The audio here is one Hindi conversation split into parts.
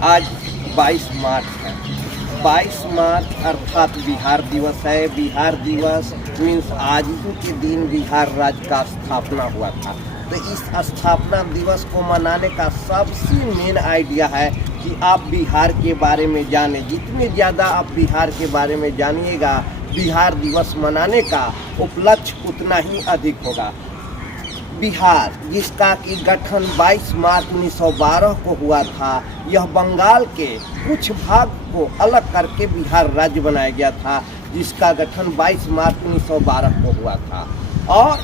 आज 22 मार्च है। 22 मार्च अर्थात बिहार दिवस है। बिहार दिवस मीन्स आज ही के दिन बिहार राज्य का स्थापना हुआ था। तो इस स्थापना दिवस को मनाने का सबसे मेन आइडिया है कि आप बिहार के बारे में जानें। जितने ज़्यादा आप बिहार के बारे में जानिएगा, बिहार दिवस मनाने का उपलक्ष्य उतना ही अधिक होगा। बिहार, जिसका कि गठन 22 मार्च 1912 को हुआ था, यह बंगाल के कुछ भाग को अलग करके बिहार राज्य बनाया गया था, जिसका गठन 22 मार्च 1912 को हुआ था। और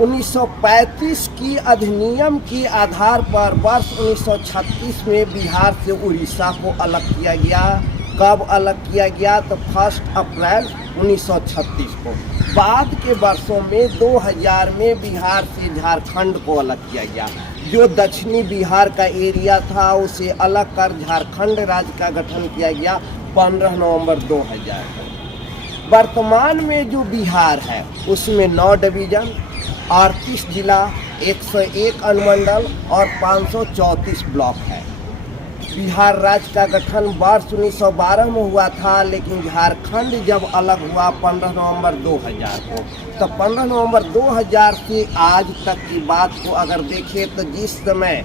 1935 की अधिनियम के आधार पर वर्ष 1936 में बिहार से उड़ीसा को अलग किया गया। कब अलग किया गया? तो 1 अप्रैल 1936 को। बाद के वर्षों में 2000 में बिहार से झारखंड को अलग किया गया। जो दक्षिणी बिहार का एरिया था उसे अलग कर झारखंड राज्य का गठन किया गया 15 नवंबर 2000 को। वर्तमान में जो बिहार है उसमें 9 डिवीज़न, 38 जिला, 101 अनुमंडल और 534 ब्लॉक है। बिहार राज्य का गठन वर्ष 1912 में हुआ था, लेकिन झारखंड जब अलग हुआ 15 नवंबर 2000 को। तो 15 नवंबर 2000 से आज तक की बात को अगर देखें तो जिस समय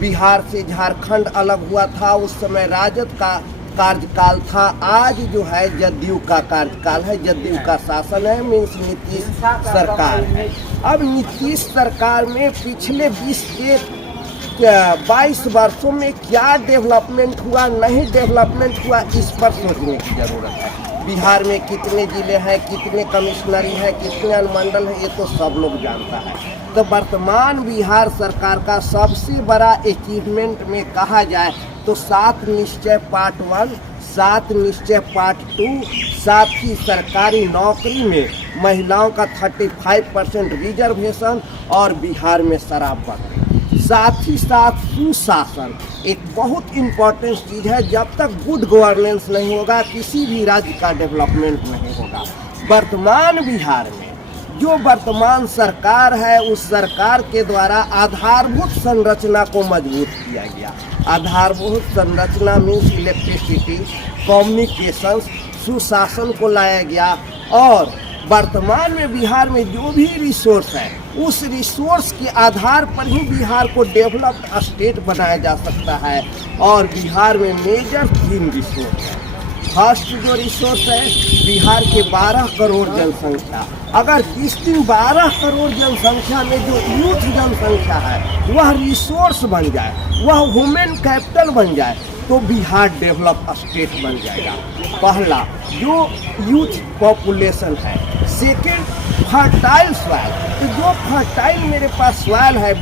बिहार से झारखंड अलग हुआ था उस समय राजद का कार्यकाल था। आज जो है जदयू का कार्यकाल है, जदयू का शासन है, मीन्स नीतीश सरकार है। अब नीतीश सरकार में पिछले 22 वर्षों में क्या डेवलपमेंट हुआ, नहीं डेवलपमेंट हुआ, इस पर सोचने की ज़रूरत है। बिहार में कितने ज़िले हैं, कितने कमिश्नरी हैं, कितने अनुमंडल हैं, ये तो सब लोग जानता है। तो वर्तमान बिहार सरकार का सबसे बड़ा अचीवमेंट में कहा जाए तो 7 निश्चय पार्ट 1, 7 निश्चय पार्ट 2, साथ ही सरकारी नौकरी में महिलाओं का 35% रिजर्वेशन और बिहार में शराब बंद। साथ ही साथ सुशासन एक बहुत इम्पोर्टेंट चीज़ है। जब तक गुड गवर्नेंस नहीं होगा किसी भी राज्य का डेवलपमेंट नहीं होगा। वर्तमान बिहार में जो वर्तमान सरकार है उस सरकार के द्वारा आधारभूत संरचना को मजबूत किया गया। आधारभूत संरचना मीन्स इलेक्ट्रिसिटी, कम्युनिकेशन, सुशासन को लाया गया। और वर्तमान में बिहार में जो भी रिसोर्स है उस रिसोर्स के आधार पर ही बिहार को डेवलप्ड स्टेट बनाया जा सकता है। और बिहार में मेजर 3 रिसोर्स है। फर्स्ट जो रिसोर्स है बिहार के 12 करोड़ जनसंख्या। अगर इस दिन 12 करोड़ जनसंख्या में जो यूथ जनसंख्या है वह रिसोर्स बन जाए, वह वुमेन कैपिटल बन जाए तो बिहार डेवलप स्टेट बन जाएगा। पहला जो यूथ पॉपुलेशन है। सेकेंड फर्टाइल सॉइल, तो जो फर्टाइल मेरे पास सॉइल है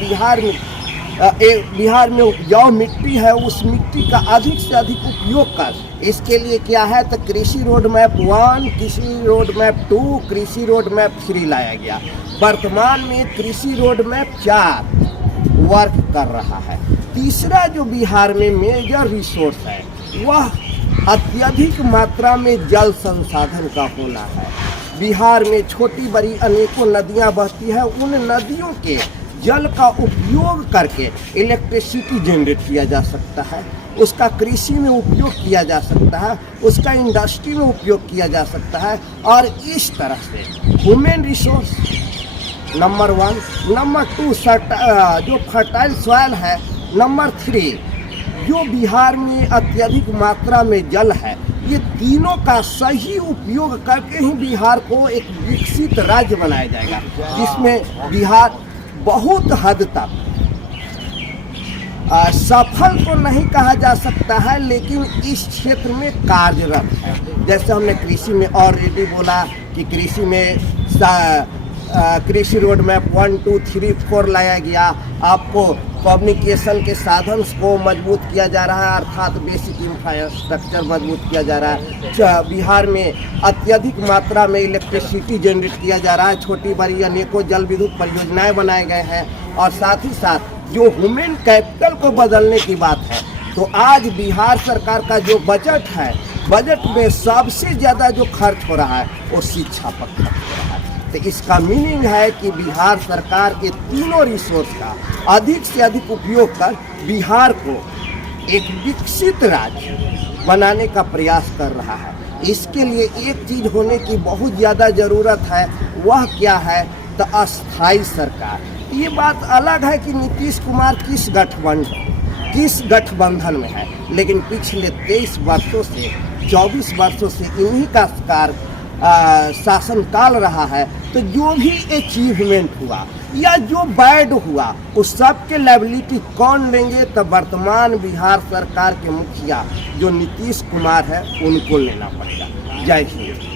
बिहार में उपजाऊ मिट्टी है, उस मिट्टी का अधिक से अधिक उपयोग कर। इसके लिए क्या है तो कृषि रोड मैप 1, कृषि रोड मैप 2, कृषि रोड मैप 3 लाया गया। वर्तमान में कृषि रोड मैप 4 वर्क कर रहा है। तीसरा जो बिहार में मेजर रिसोर्स है वह अत्यधिक मात्रा में जल संसाधन का होना है। बिहार में छोटी बड़ी अनेकों नदियां बहती है। उन नदियों के जल का उपयोग करके इलेक्ट्रिसिटी जनरेट किया जा सकता है, उसका कृषि में उपयोग किया जा सकता है, उसका इंडस्ट्री में उपयोग किया जा सकता है। और इस तरह से ह्यूमन रिसोर्स नंबर 1, नंबर 2 जो फर्टाइल सॉइल है, नंबर 3 जो बिहार में अत्यधिक मात्रा में जल है। ये तीनों का सही उपयोग करके ही बिहार को एक विकसित राज्य बनाया जाएगा, जिसमें बिहार बहुत हद तक सफल तो नहीं कहा जा सकता है, लेकिन इस क्षेत्र में कार्यरत है। जैसे हमने कृषि में ऑलरेडी बोला कि कृषि में कृषि रोड मैप 1, 2, 3, 4 लाया गया। आपको कम्युनिकेशन के साधन को मजबूत किया जा रहा है, अर्थात बेसिक इंफ्रास्ट्रक्चर मजबूत किया जा रहा है। बिहार में अत्यधिक मात्रा में इलेक्ट्रिसिटी जनरेट किया जा रहा है। छोटी बड़ी अनेकों जल विद्युत परियोजनाएं बनाए गए हैं। और साथ ही साथ जो ह्यूमन कैपिटल को बदलने की बात है तो आज बिहार सरकार का जो बजट है, बजट में सबसे ज़्यादा जो खर्च हो रहा है वो शिक्षा पर खर्च हो रहा है। तो इसका मीनिंग है कि बिहार सरकार के तीनों रिसोर्स का अधिक से अधिक उपयोग कर बिहार को एक विकसित राज्य बनाने का प्रयास कर रहा है। इसके लिए एक चीज होने की बहुत ज़्यादा ज़रूरत है, वह क्या है? तो अस्थाई सरकार। ये बात अलग है कि नीतीश कुमार किस गठबंधन में है, लेकिन पिछले 23 वर्षों से 24 वर्षों से इन्हीं का शासनकाल रहा है। तो जो भी अचीवमेंट हुआ या जो बैड हुआ उस सब के लायबिलिटी कौन लेंगे? तो वर्तमान बिहार सरकार के मुखिया जो नीतीश कुमार है उनको लेना पड़ेगा। जय हिंद।